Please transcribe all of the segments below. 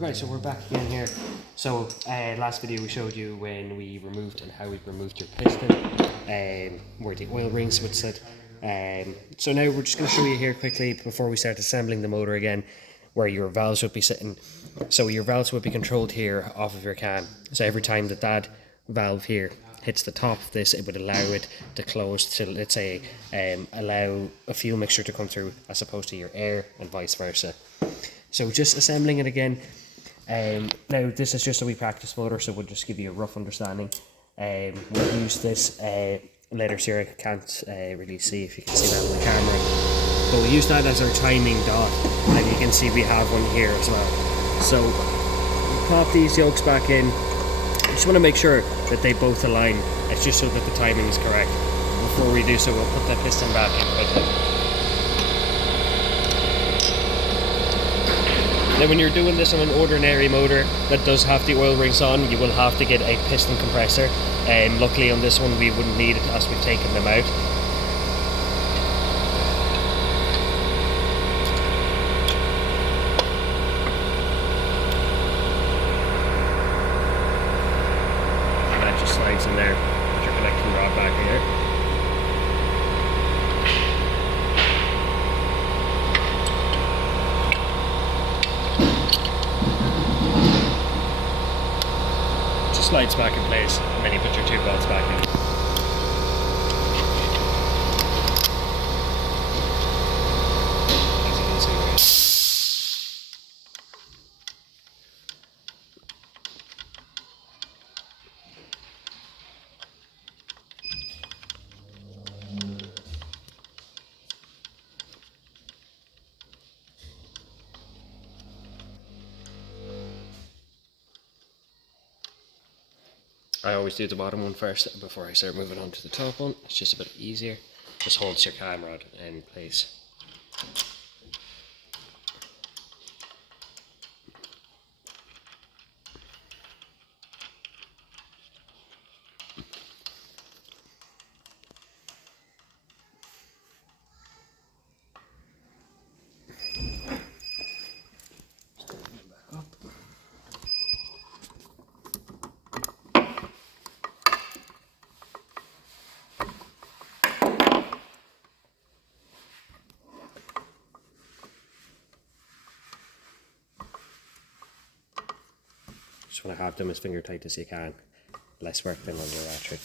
Right, so we're back again here. So last video we showed you when we removed and how we removed your piston, where the oil rings would sit. So now we're just going to show you here quickly before we start assembling the motor again, where your valves would be sitting. So your valves would be controlled here off of your cam. So every time that valve here hits the top of this, it would allow it to close to, let's say, allow a fuel mixture to come through as opposed to your air, and vice versa. So just assembling it again. Now this is just a wee practice motor, so we'll just give you a rough understanding. We'll use this letters here. I can't really see if you can see that on the camera, but we'll use that as our timing dot, and you can see we have one here as well. So we'll pop these yokes back in. You just want to make sure that they both align. It's just so that the timing is correct. Before we do so, we'll put the piston back in quickly. Now when you're doing this on an ordinary motor that does have the oil rings on, you will have to get a piston compressor. Luckily on this one we wouldn't need it as we've taken them out. And that just slides in there with your connecting rod back here. Slides back in place, and then you put your two bolts back in. As you can see. I always do the bottom one first before I start moving on to the top one. It's just a bit easier. Just holds your cam rod in place. Just want to have them as finger tight as you can. Less work than on your electric.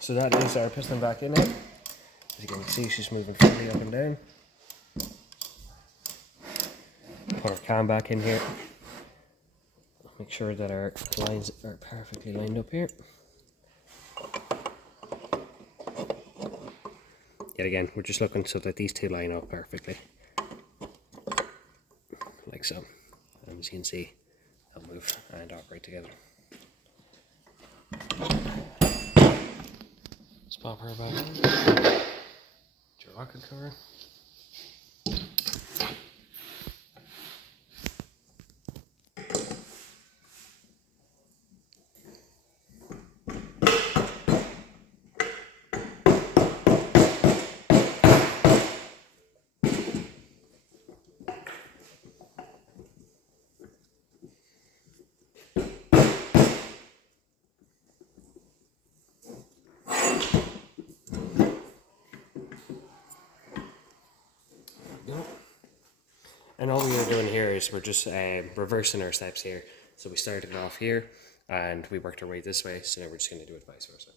So that is our piston back in now. As you can see, she's moving freely up and down. Put our cam back in here. Make sure that our lines are perfectly lined up here. Yet again, we're just looking so that these two line up perfectly. Like so. And as you can see, they'll move and operate together. Pop her back in. Your rocket cover. And all we are doing here is we're just reversing our steps here. So we started off here and we worked our way this way, so now we're just going to do it vice versa.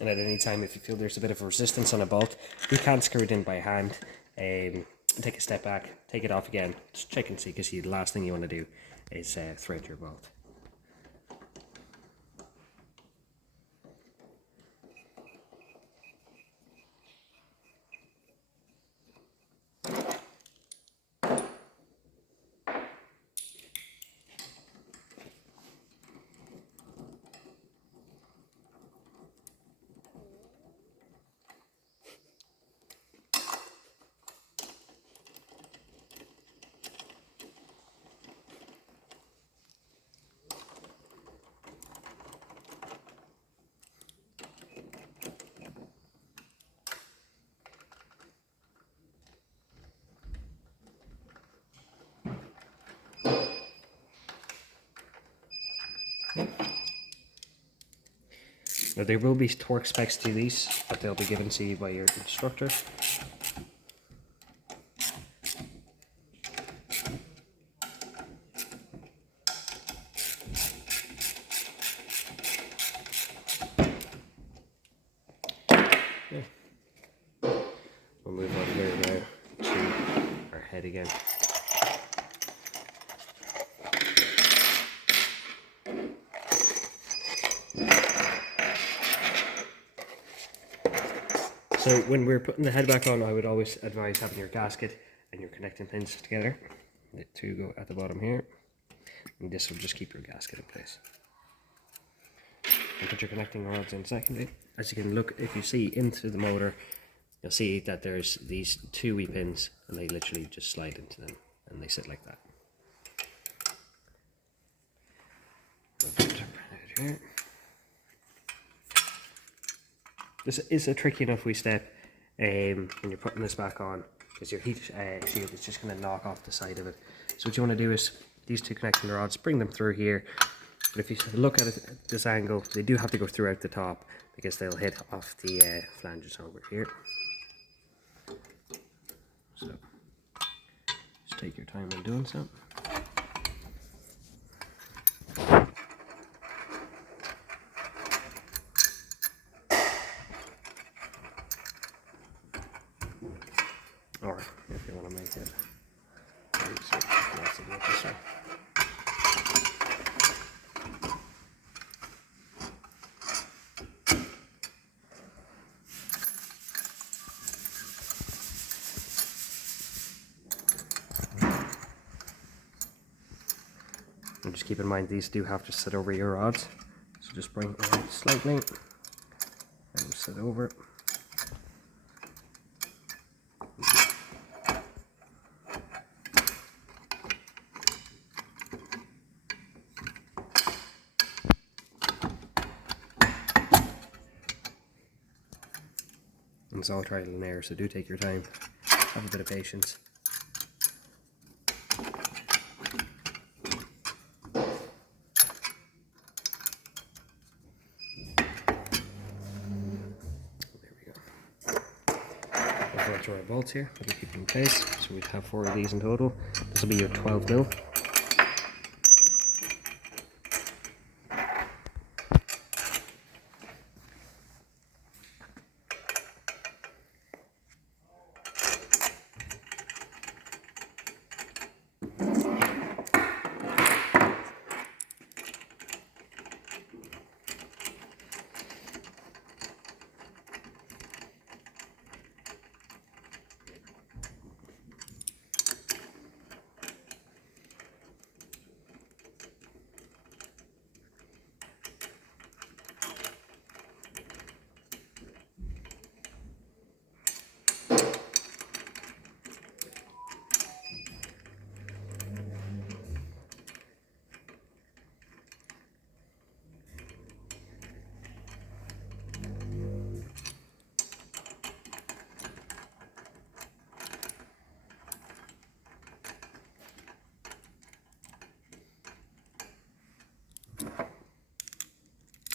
And at any time, if you feel there's a bit of resistance on a bolt, you can screw it in by hand. take a step back, take it off again, just check and see, because the last thing you want to do is thread your bolt. Now there will be torque specs to these, but they'll be given to you by your instructor. Yeah. We'll move on here now to our head again. So when we're putting the head back on, I would always advise having your gasket and your connecting pins together. The two go at the bottom here, and this will just keep your gasket in place. And put your connecting rods in secondly. As you can look, if you see into the motor, you'll see that there's these two wee pins, and they literally just slide into them, and they sit like that. Here. This is a tricky enough wee step when you're putting this back on, because your heat shield is just going to knock off the side of it. So what you want to do is these two connecting rods, bring them through here. But if you look at it at this angle, they do have to go throughout the top, because they'll hit off the flanges over here. So just take your time in doing so. Or if you want to make it this way. And just keep in mind, these do have to sit over your rods, so just bring it out slightly and sit over it. And it's all trial and error, so do take your time, have a bit of patience. To our bolts here, we'll keep them in place. So we have 4 of these in total. This will be your 12 mil.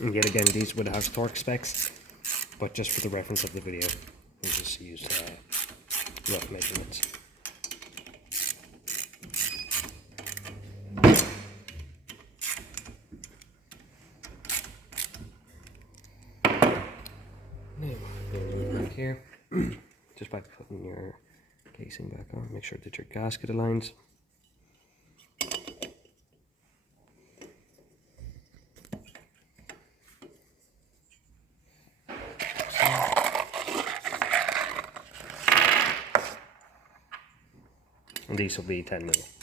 And yet again, these would have torque specs, but just for the reference of the video, we'll just use rough measurements. Now, we'll move back here, just by putting your casing back on. Make sure that your gasket aligns. And these will be 10mm.